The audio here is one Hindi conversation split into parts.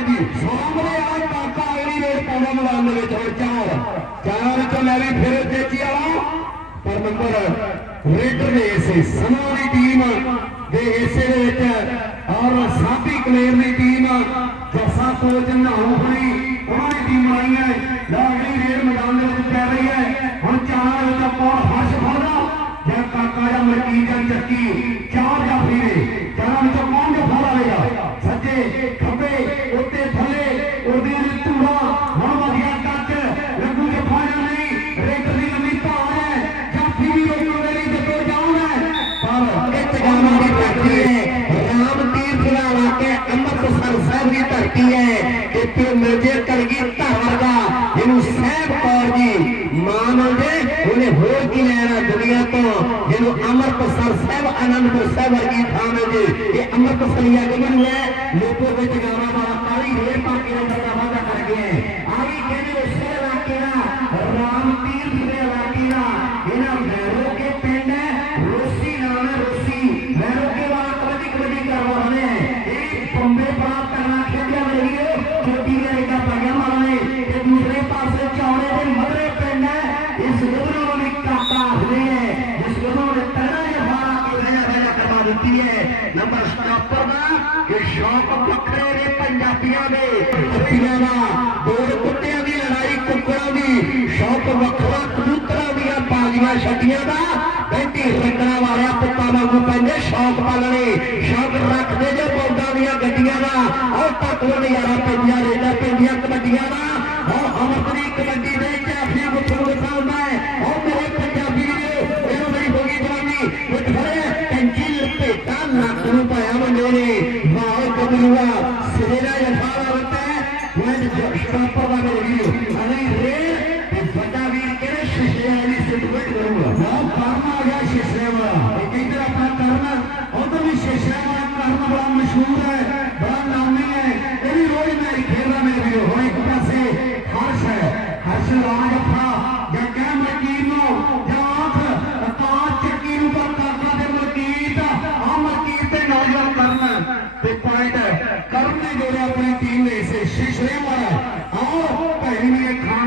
ਹਾਂਜੀ ਸਾਹਮਣੇ ਆ ਕਾਕਾ ਅਗਲੀ ਰੇਡ ਪਾਉਣਾ ਮੈਦਾਨ ਦੇ ਵਿੱਚ ਹੁਣ ਚਾਰ। ਚਾਰਾਂ ਵਿੱਚੋਂ ਲੈ ਵੀ ਫਿਰ ਤੇਜੀ ਵਾਲਾ। ਪਰ ਨੰਬਰ ਰੇਡਰ ਦੇ ਸਮਾਂ ਦੀ ਟੀਮ ਦੇ ਹਿੱਸੇ ਦੇ ਵਿੱਚ ਔਰ ਸਾਬੀ ਕਲੇਰ ਦੀ ਟੀਮ ਜੱਸਾ ਕੋਚ ਨਾਉ ਉਹਨਾਂ ਦੀ ਟੀਮ ਆਈ ਹੈ। ਲਓ ਅਗਲੀ ਰੇਡ ਮੈਦਾਨ ਦੇ ਵਿੱਚ ਪੈ ਰਹੀ ਹੈ। ਹੁਣ ਚਾਰ ਵਿੱਚ ਕੌਣ ਹਰਸ਼ ਫੜਦਾ। ਜਾਂ ਕਾਕਾ ਜਾਂ ਮਰਕੀ ਜਾਂ ਚੱਕੀ। જેનું અમૃતસર સૌ આનંદ સૌ વર્ગી ઠામે છે એ અમૃતસરિયા ગગન મેં ਸ਼ੌਕ ਵੱਖਰੇ ਨੇ ਪੰਜਾਬੀਆਂ ਦੇ। ਕੁੱਤਿਆਂ ਦਾ ਦੋ ਕੁੱਤਿਆਂ ਦੀ ਲੜਾਈ, ਕੁੱਕੜਾਂ ਦੀ। ਸ਼ੌਕ ਵੱਖਰਾ ਕਬੂਤਰਾਂ ਦੀਆਂ ਬਾਜ਼ੀਆਂ ਛੱਡੀਆਂ ਦਾ। ਬੈਠੀ ਰੱਖਣਾ ਵਾਲਿਆ ਪੁੱਤਾਂ ਵਾਂਗੂ ਪੈਂਦੇ ਸ਼ੌਕ ਪਾਲਣੇ। ਸ਼ੌਕ ਰੱਖਦੇ ਜੇ ਬੌਂਦਾਂ ਦੀਆਂ ਗੱਡੀਆਂ ਦਾ। ਉਹ ਤੱਕ ਨਜ਼ਾਰਾ ਪੈਂਦੀਆਂ, ਰੇਡਾਂ ਪੈਂਦੀਆਂ ਕਬੱਡੀਆਂ ਦਾ। करने दे रहे अपनी टीम ने इसे शीश नहीं मारा आओ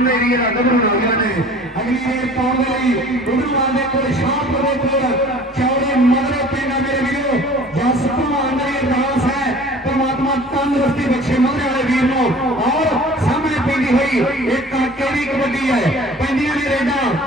ਇੱਧਰ ਆਪਣਾ ਕਰਨ ਉਧਰ ਵੀ ਸ਼ੀਸ਼ੇ ਵਾਲਾ ਕਰਨ ਬੜਾ ਮਸ਼ਹੂਰ ਹੈ ਬੜਾ ਨਾਮੀ ਹੈ ਇਹ ਵੀ ਰੋਜ਼ ਮੈਚ ਖੇਡਦਾ ਮੇਰੇ ਵੀਰੋ ਹੁਣ ਇੱਕ ਪਾਸੇ ਹਰਸ਼ ਹੈ ਹਰਸ਼ ਰਾਜ ਅਫਾ ਜਾਂ ਕਹਿ ਮਲਕੀਤ ਨੂੰ ਜਾਂ ਆਖ ਤਾਂ ਚੱਕੀ ਨੂੰ ਪਰ ਕਰਦਾ ਤੇ ਮਲਕੀਤ ਆ ਮਲਕੀਤ ਤੇ ਨੌਜਵਾਨ ਕਰਨ ਤੇ ਪੁਆਇੰਟ ਕਰਨ ਨੇ ਜੋੜਿਆ ਆਪਣੀ ਟੀਮ ਦੇ ਇਸੇ ਸ਼ੀਸ਼ੇ ਵਾਲਾ ਆਓ ਭੈਣੀ ਨੇ ਖਾਨ ਦੇ ਏਰੀਆ ਦਾ ਗੱਭਰੂ ਹੋ ਗਿਆ ਨੇ ਅਗਲੀ ਰੇਡ ਪਾਉਣ ਦੇ ਲਈ ਉਧਰਵਾਲ ਦੇ ਕੋਲ ਸ਼ਾਹਪੁਰ ਦੇ ਕੋਲ ਚੌੜੇ ਮਗਰੇ ਪਿੰਡਾਂ ਮੇਰੇ ਵੀਰੋ ਜਸ ਭਗਵਾਨ ਦੀ ਅਰਦਾਸ ਹੈ ਪਰਮਾਤਮਾ ਤੰਦਰੁਸਤੀ ਬਖਸ਼ੇ ਮਗਰੇ ਵਾਲੇ ਵੀਰ ਨੂੰ ਔਰ ਸਾਹਮਣੇ ਪੈਂਦੀ ਹੋਈ ਇੱਕ ਕਿਹੜੀ ਕਬੱਡੀ ਹੈ ਪੈਂਦੀਆਂ ਨੇ ਰੇਡਾਂ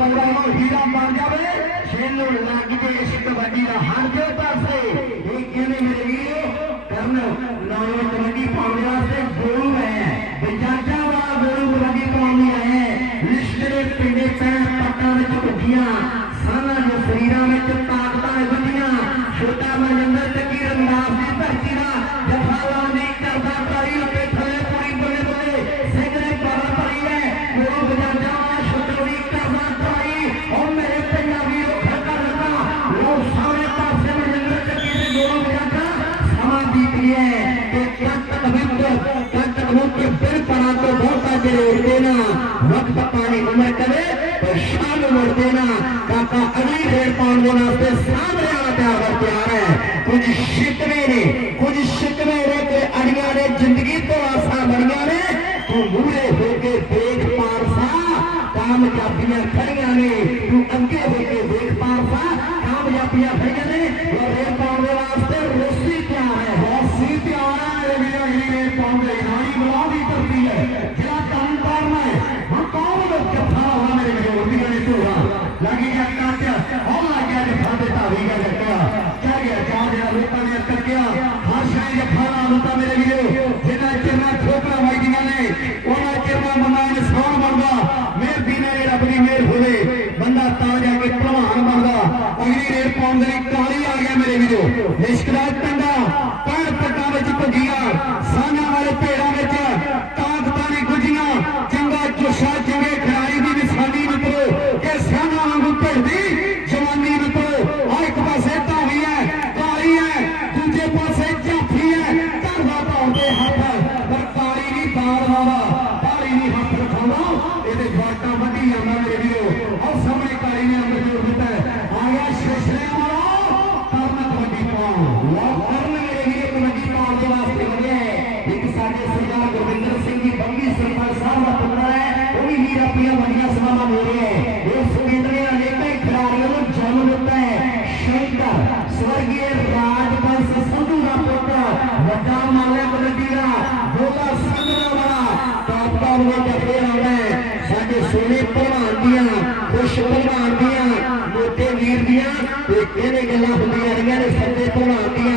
ಪಂದ್ಯವನ್ನು ತೀರಾ ಮಾಡಿದ್ದಾವೆ ಶೆಲ್ಲೂರು ನಾಗಿದೆ ಎಷ್ಟು ಬಡ್ಡಿನ ಹಾಕಿರ್ತಾರೆ ಏಕೆಂದರೆ ಮೇರೆಗೆ ಕರ್ಣ ನಾವು ಕಬಡ್ಡಿ ಪಾಂಡ್ಯ से गुरु है विचाचा वाला गुरु कबड्डी पांड्या है विश्व के पिंडे पैर पट्टा में चुप दिया सारा जो शरीर में चुप कुछ शिकवे रहते अड़िया ने ज़िंदगी तो आसा बनिया ने तू मूरे होके देख पारसा कामयाबियाँ खड़िया ने तू अगे होके देख पारसा कामयाबियाँ खड़िया ने और रेल है? रस्सी क्या है? है। क्या काम करना जाता है ਉਹਦੀਆਂ ਨੇ ਧੋਰਾ ਲੱਗੀ ਗਿਆ ਕੱਟ ਹੋ ਲੱਗਿਆ ਜੱਫਾ ਤੇ ਧਾਰੀ ਗਿਆ ਜੱਟਿਆ ਕਹਿ ਗਿਆ ਚਾਹ ਜਿਹੜਾ ਲੋਕਾਂ ਨੇ ਤੱਕਿਆ ਹਰ ਸ਼ਾਇ ਜੱਫਾ ਲਾ ਦਿੱਤਾ ਮੇਰੇ ਵੀਰੋ ਜਿੰਨਾ ਚਿਰਨਾ ਠੋਕਰਾਂ ਵੱਜਦੀਆਂ ਨੇ ਉਹਨਾਂ ਚਿਰਨਾ ਬੰਦਾ ਇਨਸਾਨ ਬਣਦਾ ਮੇਰ ਦੀਨੇ ਨੇ ਰੱਬ ਦੀ ਮਿਹਰ ਹੋਵੇ ਬੰਦਾ ਤਾਂ ਜਾ ਕੇ ਭਲਵਾਨ ਬਣਦਾ ਅਗਲੀ ਰੇਡ ਪਾਉਣ ਦੇ ਲਈ ਕਾਲੀ ਆ ਗਿਆ ਮੇਰੇ ਵੀਰੋ ਨਿਸ਼ਕਰਾਜ ਪਿੰਡਾ मुख्यमंत्री बने खुश प्रधान दिया मोटे वीर दिया ते कहने गल्ला होंदियाँ दिया।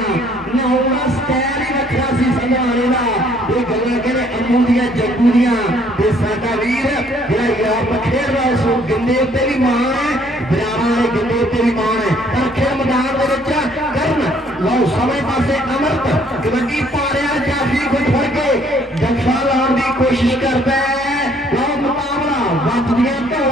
ਦੀਆਂ ਜੱਗੂ ਦੀਆਂ ਤੇ ਸਾਡਾ ਵੀਰ ਜਿਹੜਾ ਯਾਰ ਪਖੇੜਦਾ ਉਸ ਨੂੰ ਉੱਤੇ ਵੀ ਮਾਣ ਹੈ ਬਰਾਵਾਂ ਵਾਲੇ ਗਿੰਦੇ ਉੱਤੇ ਵੀ ਮਾਣ ਹੈ। ਪਰ ਖੇਡ ਮੈਦਾਨ ਦੇ ਵਿੱਚ ਕਰਨ, ਲਓ ਸਮੇਂ ਪਾਸੇ ਅਮਰਤ ਕਬੱਡੀ ਪਾ ਰਿਹਾ ਜਾਫੀ ਖੁਦ ਫੜ ਕੇ ਜੱਫਾ ਲਾਉਣ ਦੀ ਕੋਸ਼ਿਸ਼ ਕਰਦਾ ਹੈ। ਲਓ ਮੁਕਾਬਲਾ ਵੱਜਦੀਆਂ ਢੋਲਾਂ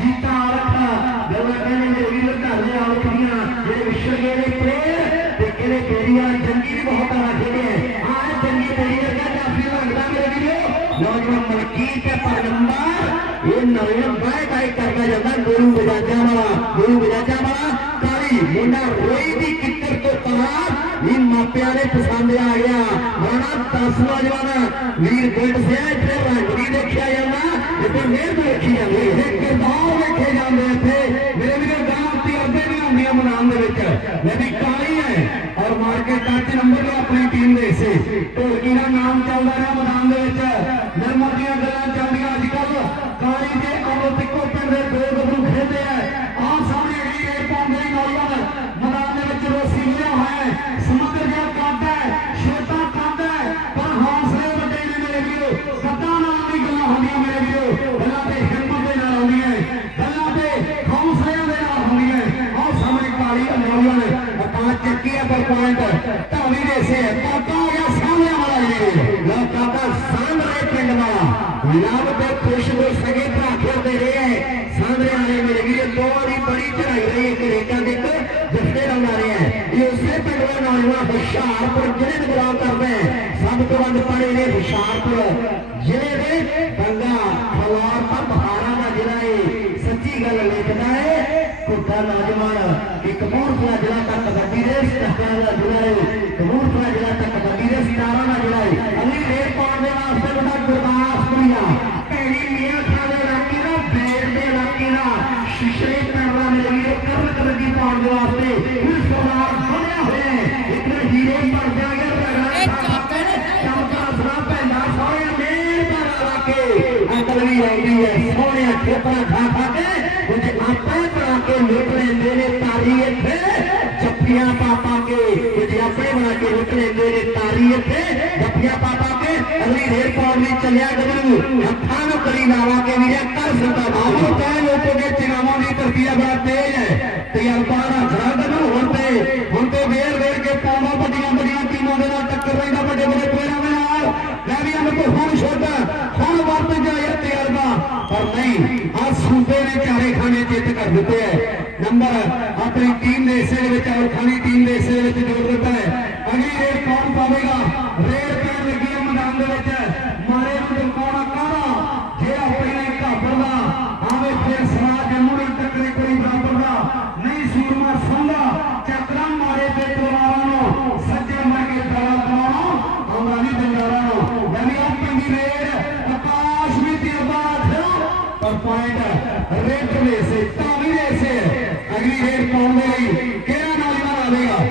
ਜੀਤਾ ਔਰਖ ਗੱਲਾਂ ਕਹਿੰਦੇ ਮੇਰੇ ਵੀਰ ਘਰ ਦੇ ਔਰਖ ਦੀਆਂ ਜਿਹੜੇ ਵਿਸ਼ਵ ਗਏ ਨੇ ਪਲੇਅਰ ਤੇ ਕਿਹੜੇ ਬੇੜੀਆਂ ਜੰਗੀ ਵੀ ਬਹੁਤ ਆ ਖੇਡੇ ਹੈ ਆਹ ਜੰਗੀ ਬੇੜੀ ਵਰਗਾ ਕਾਫੀ ਲੱਗਦਾ ਮੇਰੇ ਵੀਰੋ ਨੌਜਵਾਨ ਮਲਕੀਤ ਤੇ ਪਰਗੰਬਰ ਇਹ ਨਵੇਂ ਬਾਏ ਬਾਏ ਕਰਦਾ ਜਾਂਦਾ ਗੁਰੂ ਬਜਾਜਾਂ ਵਾਲਾ ਗੁਰੂ ਬਜਾਜਾਂ ਵਾਲਾ ਕਾਲੀ ਮੁੰਡਾ ਰੋਈ ਦੀ ਕਿੱਕਰ ਤੋਂ ਪਾਰ ਇਹ ਮਾਪਿਆਂ ਨੇ ਪਸੰਦ ਆ ਗਿਆ ਰਾਣਾ 10 ਨੌਜਵਾਨ ਵੀਰ ਗੁੱਡ ਸਿਆ ਇੱਥੇ ਰੰਗ ਵੀ ਦੇਖਿਆ ਜਾਂਦਾ ਇੱਥੇ ਮਿਹਰ ਵੀ ਦੇਖੀ ਜਾਂਦੀ ਹੈ でい。लाभदायक कृषि को सगे भाग्य दे रहे हैं। सामने आ रहे मिलेगी बहुत ही बड़ी चढ़ाई रही है करेटा देकर जश्ने लगा रहे हैं। ये उससे पहले नौजवान हुशारपुर ज़िले में गुलाम कर रहे हैं। सब तो बंद पड़े ने हुशारपुर ज़िले में गंगा फलौर पर बहारा का जिला है सच्ची गल लेखना है कुटा नौजवान कि कपूरथला जिला का कबड्डी रेस जिला है कपूरथला जिला का कबड्डी रेस सतारा का जिला है ਗੁਰਦਾਸਪੁਰੀਆ ਭੈਣੀ ਮੀਆਂ ਖਾਂ ਦੇ ਇਲਾਕੇ ਦਾ ਬੇੜ ਦੇ ਇਲਾਕੇ ਦਾ ਸ਼ਿਸ਼ਰੇ ਕਰਵਾ ਮੇਰੇ ਵੀਰੋ ਕਰਨ ਕਬੱਡੀ ਪਾਉਣ ਦੇ ਵਾਸਤੇ ਇਸ ਸਰਦਾਰ ਬਣਿਆ ਹੋਇਆ ਹੈ ਇੱਕ ਹੀਰੇ ਪਰ ਜਾ ਗਿਆ ਰਗੜਾ ਚਮਕਾ ਸਰਾ ਪੈਂਦਾ ਸੋਹਣੇ ਮੇਰ ਪਰ ਲਾ ਕੇ ਅਕਲ ਵੀ ਆਉਂਦੀ ਹੈ ਸੋਹਣਿਆ ਠੇਪਾ ਖਾ ਖਾ ਕੇ ਕੁਝ ਆਪੇ ਬਣਾ ਕੇ ਲੁੱਟ ਲੈਂਦੇ ਨੇ ਤਾਰੀ ਇੱਥੇ ਜੱਫੀਆਂ ਪਾ ਪਾ ਕੇ ਕੁਝ ਆਪਣੇ ਬਣਾ ਕੇ ਲੁੱਟ ਲੈਂਦੇ ਨੇ ਤਾਰੀ ਇੱਥੇ ਜੱਫੀਆਂ ਪਾ ਪਾ ਕੇ ਅਗਲੀ ਰੇਲ ਪਾਉਣ ਲਈ ਚੱਲਿਆ ਗੱਭਰੂ ਹੱਥਾਂ ਨੂੰ ਕਰੀ ਲਾਵਾ ਕੇ ਵੀ ਕਰ ਸਕਦਾ ਬਾਬੂ ਕਹਿ ਲੋਕੋ ਦੇ ਚਿਨਾਵਾਂ ਦੀ ਤਰਕੀਆ ਬੜਾ ਤੇਜ਼ ਹੈ ਤਜਰਬਾ ਦਾ ਖੜਾ ਨੂੰ ਹੁਣ ਤੇ ਹੁਣ ਤੇ ਵੇਰ ਵੇਰ ਕੇ ਪਾਉਂਦਾ ਵੱਡੀਆਂ ਵੱਡੀਆਂ ਟੀਮਾਂ ਦੇ ਨਾਲ ਟੱਕਰ ਰਹਿੰਦਾ ਵੱਡੇ ਵੱਡੇ ਪਲੇਅਰਾਂ ਦੇ ਨਾਲ ਲੈ ਵੀ ਅਮਰ ਤੋਂ ਹੁਣ ਛੋਟਾ ਹੁਣ ਵਰਤ ਜਾਏ ਤਜਰਬਾ ਪਰ ਨਹੀਂ ਆ ਸੂਬੇ ਨੇ ਚਾਰੇ ਖਾਨੇ ਜਿੱਤ ਕਰ ਦਿੱਤੇ ਹੈ ਨੰਬਰ ਆਪਣੀ ਟੀਮ ਦੇ ਹਿੱਸੇ ਦੇ ਵਿੱਚ ਔਰ ਖਾਨੀ ਟੀਮ ਦੇ ਹਿੱਸੇ ਦੇ ਵਿੱਚ ਜੋੜ ਦਿੱਤਾ ਹੈ और पॉइंट रेट में से ताली से अगली रेट पाउंड में गहरा नाली बनावेगा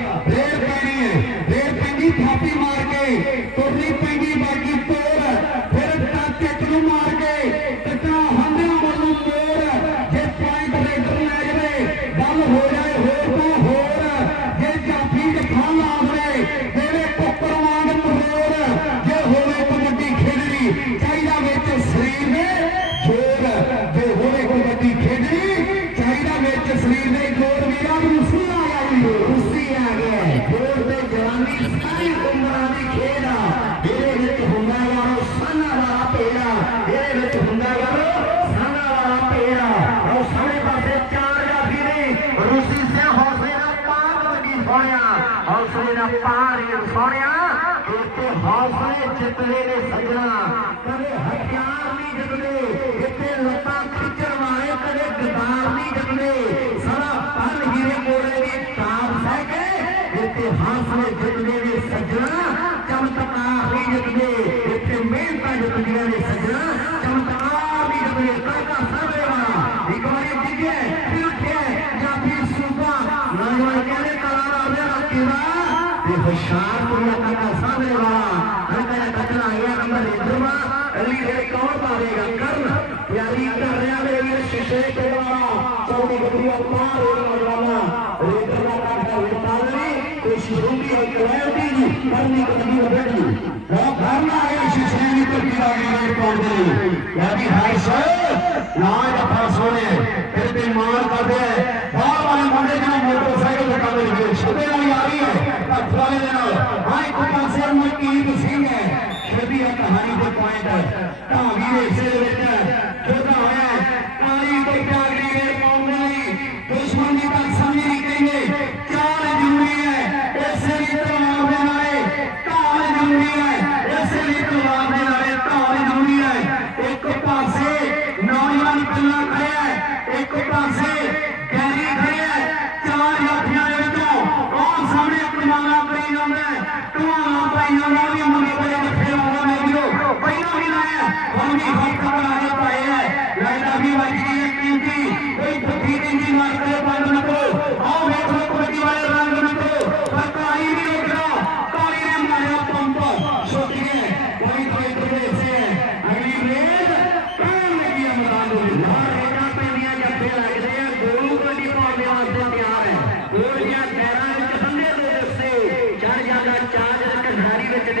सौसले चित्रे सजर के हथियार हिते लता की आगे है कहानी के पॉइंट है कहाँ भी इसे लेकर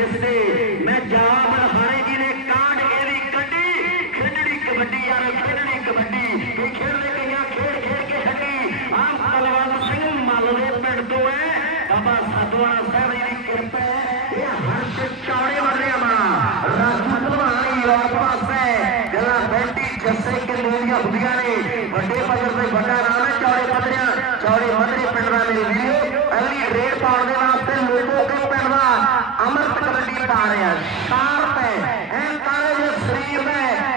ਕਢਾਰੀ ਵਿੱਚ ਦਿਸਦੇ ਮੈਂ ਜਾਬ ਹਾਰੇ ਜੀ ਨੇ ਕਾਂਡ ਇਹਦੀ ਕੱਢੀ ਖੇਡਣੀ ਕਬੱਡੀ ਯਾਰ ਖੇਡਣੀ ਕਬੱਡੀ ਕੋਈ ਖੇਡਦੇ ਕਈਆਂ ਖੇਡ ਖੇਡ ਕੇ ਹੱਟੀ ਆਹ ਤਲਵਾਰ ਸਿੰਘ ਮੱਲ ਦੇ ਪਿੰਡ ਤੋਂ ਹੈ ਬਾਬਾ ਸਤਵਾਨਾ ਸਾਹਿਬ ਜੀ ਦੀ ਕਿਰਪਾ ਹੈ ਇਹ ਹਰਸ਼ ਚੌੜੇ ਵਰਨਿਆ ਮਾਣਾ ਰਾਜੂ ਭਲਵਾਨ ਯੂਰਪ ਪਾਸੇ ਜਿਹੜਾ ਬੈਂਟੀ ਜੱਸੇ ਕੇ ਲੋਹੀਆਂ ਹੁੰਦੀਆਂ ਨੇ ਵੱਡੇ ਪੱਧਰ ਤੇ ਵੱਡਾ ਨਾਮ ਹੈ ਚੌੜੇ ਪੱਧਰਿਆਂ ਚੌੜੇ ਪੱਧਰੇ ਪਿੰਡ ਦਾ ਮੇਰੇ ਵੀਰੋ ਅਗਲੀ ਰੇਡ ਪਾਉਣ ਦੇ ਵਾਸਤੇ ਲੋਕੋ ਕੇ ਪਿੰਡ ਦਾ ਅਮਰਤ ਕਬੱਡੀ ਪਾ ਰਿਹਾ ਸ਼ਾਰਪ ਹੈ ਐ ਕਾਲੇ ਜਿਹੇ ਸਰੀਰ ਨੇ